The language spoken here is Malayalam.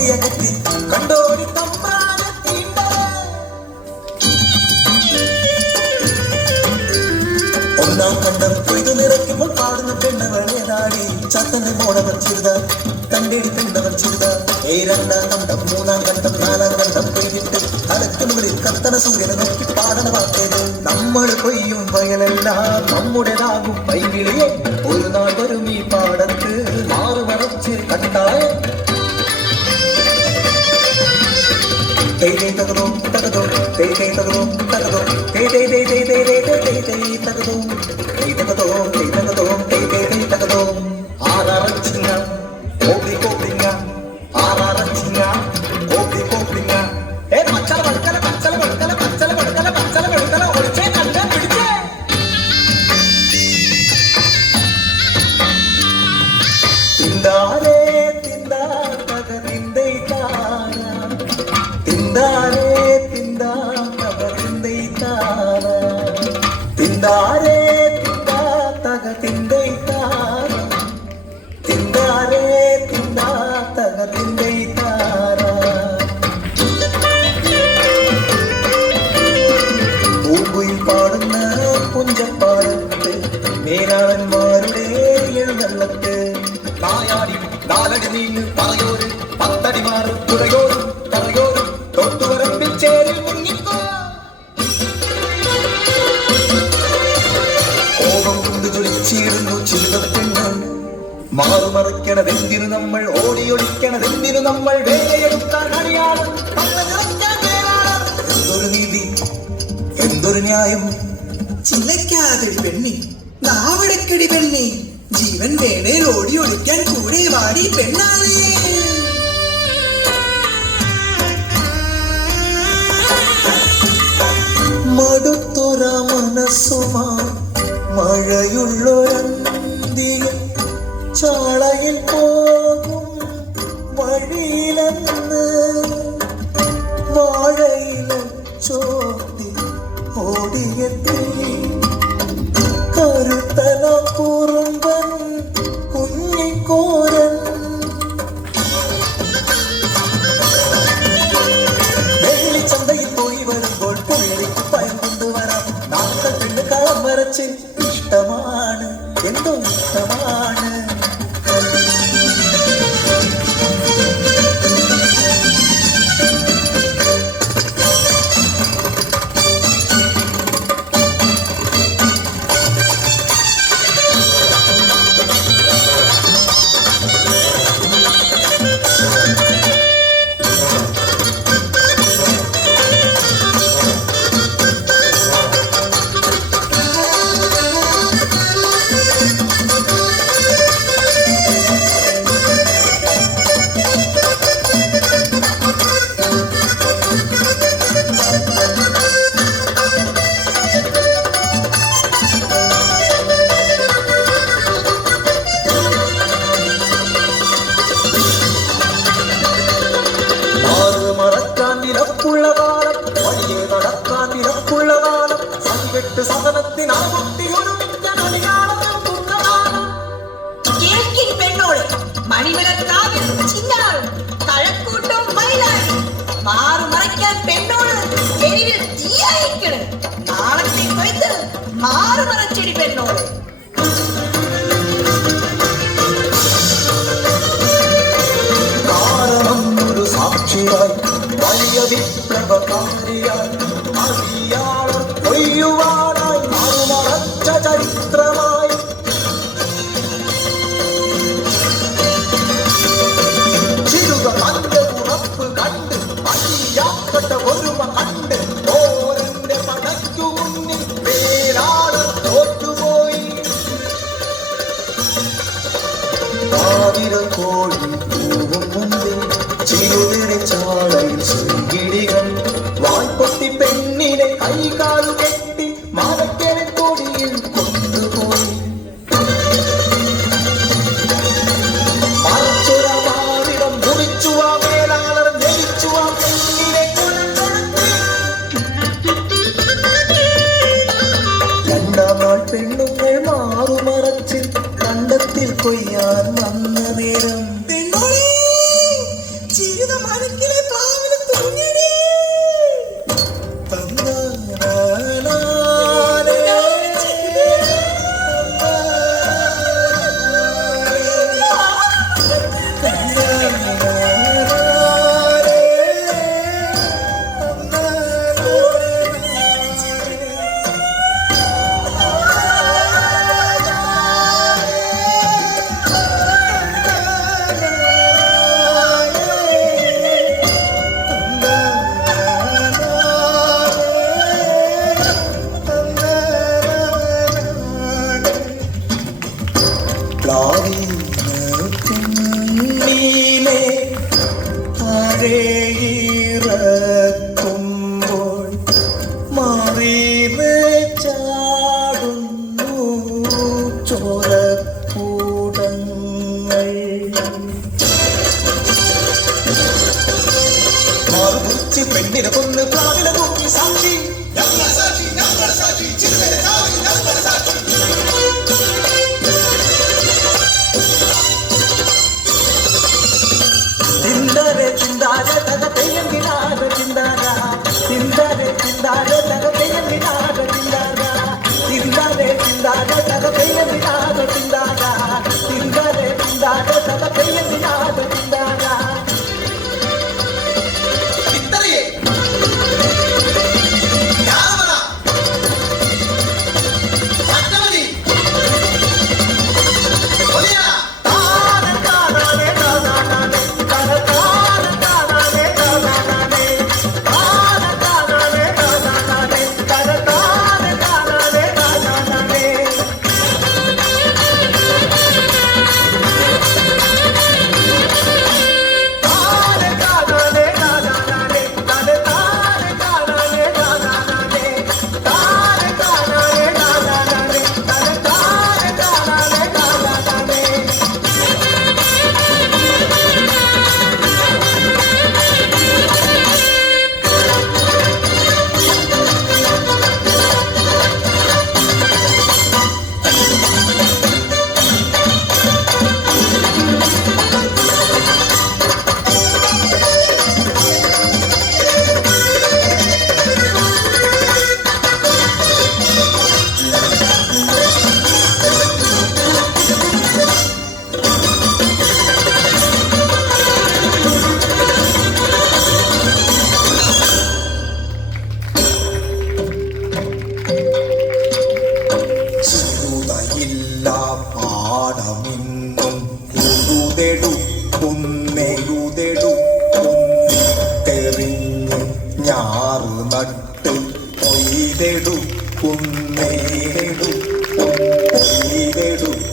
கட்டி அகத்தி கண்டோடி தம்பான தீண்ட ஒன்றாம் கண்டம் பொய்து நிறக்குമ്പോൾ പാടുന്ന പെണ്ണവളെ നാടി ചത്തന്റെ മോടവർ ചിരുത കണ്ടേടി കണ്ടവർ ചിരുത ഏ രണ്ടാം കണ്ടം മൂന്നാം കണ്ടം നാലാം കണ്ടം പെയ്തിട്ട് അലക്കുന്നവരിൽ കത്തന സൂര്യനെ നോക്കി പാടണ വാക്കേത് നമ്മൾ കൊയ്യും വയലെല്ലാം നമ്മുടേതാകും വൈകിളിയെ ഒരു നാൾ വരും ഈ പാടത്ത് മാറുമറച്ച് കണ്ടായ tei tei tagado tagado tei tei tagado tagado tei tei tei tei tei tei tei tei tagado tei tagado tei tagado tei tei നായാടി നാലടി നീങ്ങ് പറയോര് പത്തടി മാറ് തറയോരും തൊട്ടുവരപ്പിൽ ചേരിൽ മുങ്ങിക്കോ. കോപം കൊണ്ട് ജ്വലിച്ചിടുന്നു ചിന്തപ്പെണ്ണ് മാറുമറിക്കണതെന്തിനു നമ്മൾ ഓടിയൊളിക്കണതെന്തിനു നമ്മൾ? വേലയെടുക്കാൻ അണിയാണ്. എന്തൊരു നീതി എന്തൊരു ന്യായം. ചിലക്കാതൊരു പെണ്ണി നാവിടക്കടി പെണ്ണി. ജീവൻ വേണേൽ ഓടി ഒളിക്കാൻ കൂടെ വാടി പെണ്ണാളേ. മടുത്തൊര മനസ്സുമാ മഴയുള്ളൊരന്തിയിൽ ചാളയിൽ പോകും വഴിയിലെന്ന് വാഴയിലോ ചോട്ടി ഓടിയെത്തി. കളം ഇഷ്ടമാണ് എന്തോ ഇഷ്ടമാണ്. മാറു മറയ്ക്കാൻ പെണ്ണോട് എരിവിൽ തീയായിക്കണ് നാളത്തെ കൊയ്ത്ത് മാറു മറച്ചെടി പെണ്ണോട്. സാക്ഷിയായി വലിയ വിപ്ലവകാരിയായി അറിയാളെ കൊയ്യുവാനായി കോഴി പൂവും മുമ്പിൽ ചിരുതിരി ചാളയിൽ ശൃംഗിടികൾ വായ്പൊട്ടി പെണ്ണിനെ കൈകാലു കെട്ടി മാലക്കരെ കൊടിയിൽ കൊണ്ടുപോയി മറച്ചൊര മാറിടം മുറിച്ചു ആ മേലാളർ ധരിച്ചു ആ പെണ്ണിനെ രണ്ടാം നാൾ പെണ്ണുങ്ങൾ മാറുമറച്ചിൽ കണ്ടത്തിൽ കൊയ്യാൻ വന്ന. நேரம் Yeah. ತಿಂದರೆ ತಿಂದಾಗ ತಗತೆಯ ಮಿನಾದ ತಿಂದಾಗ ತಿಂದರೆ ತಿಂದಾಗ ತಗತೆಯ ಮಿನಾದ ತಿಂದಾಗ കൊയ്തെടുക്കുന്നേടുക്കുന്നേ